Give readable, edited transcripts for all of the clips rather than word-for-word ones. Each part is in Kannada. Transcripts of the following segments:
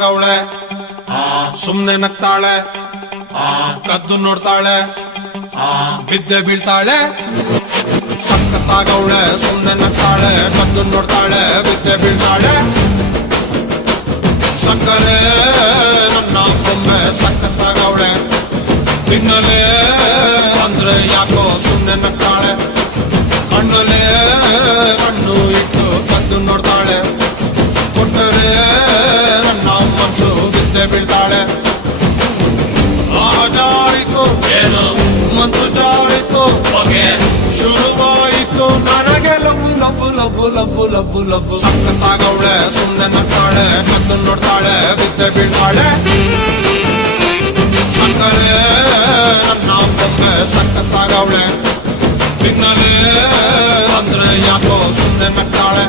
ಸಖತ್ತಾಗವಳೆ ಸುಮ್ನೆ ನಗ್ತಾಳೆ ಕದ್ದು ನೋಡ್ತಾಳೆ ಬಿದ್ದೆ ಬೀಳ್ತಾಳೆ ಸಖತ್ತಾಗವಳೆ ಸುಮ್ನೆ ನಗ್ತಾಳೆ ಕದ್ದು ನೋಡ್ತಾಳೆ ಬಿದ್ದೆ ಬೀಳ್ತಾಳೆ ಸಕ್ಕರೆ ನನ್ನ ಬೊಮ್ಮೆ ಸಖತ್ತಾಗವಳೆ ತಿನ್ನಲೆ ಅಂದ್ರೆ ಯಾಕೋ ಸುಮ್ನೆ ನಗ್ತಾಳೆ ಕಣ್ಣಲೆ ಕಣ್ಣು ಇಟ್ಟು ಕದ್ದು ನೋಡ್ತಾಳೆ ಕೊಟ್ಟರೆ ನನ್ನ ಮನಸ್ಸು ಬಿದ್ದೆ ಬೀಳ್ತಾಳೆ ಜಾರಿತು ಏನು ಮನಸ್ಸು ಜಾರಿತು ಹೊಗೆ ಶುರುವಾಯಿತು ನನಗೆ love love love love love love ಸಖತ್ತಾಗವಳೆ ಸುಮ್ನೆ ನಗ್ತಾಳೆ ಕದ್ದು ನೋಡ್ತಾಳೆ ಬಿದ್ದೆ ಬೀಳ್ತಾಳೆ ಸಕ್ಕರೆ ನನ್ನ ಬೊಮ್ಮೆ ಸಖತ್ತಾಗವಳೆ ತಿನ್ನಲೆ ಅಂದ್ರೆ ಯಾಕೋ ಸುಮ್ನೆ ನಗ್ತಾಳೆ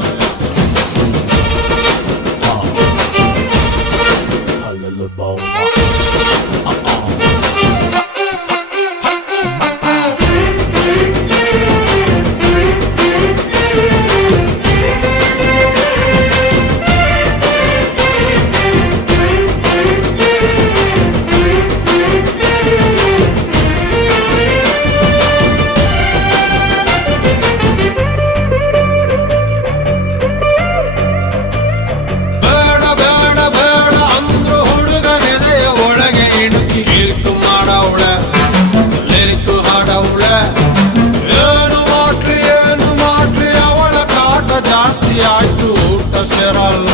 ಏನು ಮಾಡ್ಲಿ ಅವಳ ಕಾಟ ಜಾಸ್ತಿ ಆಯ್ತು ಊಟ ಸೇರಲ್ಲ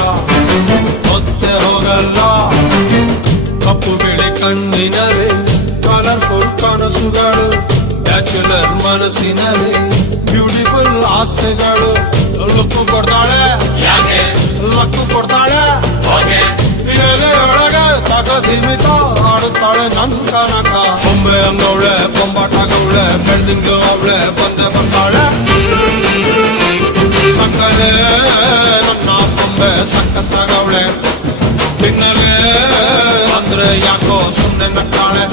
ಹೊತ್ತೆ ಹೋಗಲ್ಲ ಕಪ್ಪು ಬಿಳಿ ಕಣ್ಣಿನಲ್ಲಿ ಕಲರ್ಫುಲ್ ಕನಸುಗಳು ಬ್ಯಾಚುಲರ್ ಮನಸ್ಸಿನಲ್ಲಿ ಬ್ಯೂಟಿಫುಲ್ ಆಸೆಗಳು ಲಕ್ಕು ಕೊಡ್ತಾಳೆ ಯಾಕೆ ಲಕ್ಕು ಕೊಡ್ತಾಳೆ ಹೋಗೆ ಎಲೆಯೊಳಗೆ ತಗದಿಮಿತ ಆಡುತ್ತಾಳೆ ನನ್ ಕನಕ ಬೊಂಬೆ ಅಂಗವಳೆ ಬೊಂಬಾಟಾಗವಳೆ ಬೆಳ್ದಿಂಗ ಅವಳೆ ಬಂದೆ ಬರ್ತಾಳೆ ಸಕ್ಕರೆ ನನ್ನ ಬೊಂಬೆ ಸಖತ್ತಾಗವಳೆ ತಿನ್ನಲೆ ಅಂದ್ರೆ ಯಾಕೋ ಸುಮ್ನೆ ನಗ್ತಾಳೆ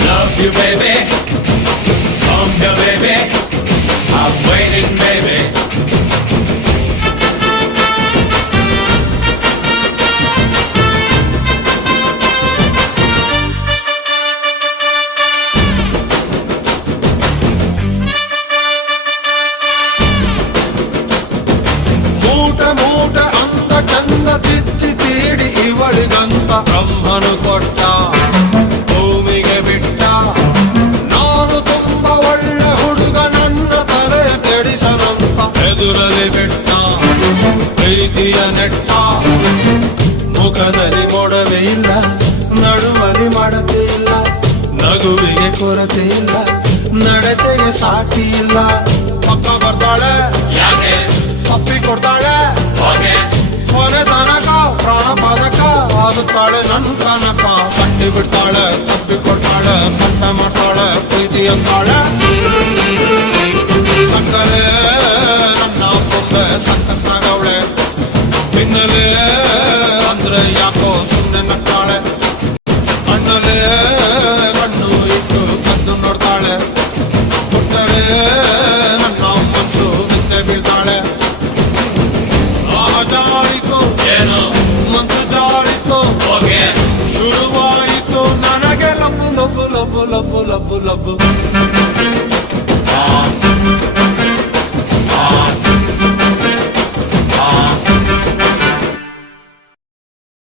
Love you, baby. Come here, baby. I'm waiting, baby. ಮೂಟ ಅಂದ ಚಂದ ತಿದ್ದಿ ತೀಡಿ ಇವಳಿಗಂತ ಬ್ರಹ್ಮನು ಕೊಟ್ಟ ಭೂಮಿಗೆ ಬಿಟ್ಟ ನಾನು ತುಂಬ ಒಳ್ಳೆ ಹುಡುಗ ನನ್ನ ತಲೆ ಕೆಡಿಸನಂತ ಎದುರಲ್ಲಿ ಬಿಟ್ಟ ಪ್ರೀತಿಯ ನೆಟ್ಟ ಮುಖದಲ್ಲಿ ಮೊಡವೆ ಇಲ್ಲ ನಡುವಲ್ಲಿ ಮಾಡತೆ ಇಲ್ಲ ನಗುವಿಗೆ ಕೊರತೆ ಇಲ್ಲ ನಡತೆಗೆ ಸಾಟಿ ಇಲ್ಲ ಪಕ್ಕ ಬರ್ತಾಳೆ ಯಾಕೆ ತಪ್ಪಿ ಕೊಡ್ತಾಳೆ ಹೋಗೆ ಕೊನೆ ತನಕ ಪ್ರಾಣ ಪದಕ ಆಗುತ್ತಾಳೆ ನನ್ ಕನಕ ಕಟ್ಟಿ ಬಿಡ್ತಾಳೆ ತಪ್ಪಿ ಕೊಡ್ತಾಳೆ ಪಟ್ಟ ಮಾಡ್ತಾಳೆ ಪ್ರೀತಿ ಅಂತಾಳೆ ಸಕ್ಕರೆ ನನ್ನ ಬೊಂಬೆ ಸಖತ್ತಾಗವಳೆ ತಿನ್ನಲೆ ಅಂದ್ರೆ ಯಾಕೋ ಸುಮ್ನೆ ನಗ್ತಾಳೆ ಕಣ್ಣಲೆ ಕಣ್ಣು ಇಟ್ಟು ಕದ್ದು ನೋಡ್ತಾಳೆ ಕೊಟ್ಟರೆ ನನ್ನ ಮನಸ್ಸು ಬಿದ್ದೆ ಬೀಳ್ತಾಳೆ ಜಾರಿತು ಏನು ಮನಸ್ಸು ಜಾರಿತು ಹೋಗೆ ಶುರುವಾಯಿತು ನನಗೆ love love love love love love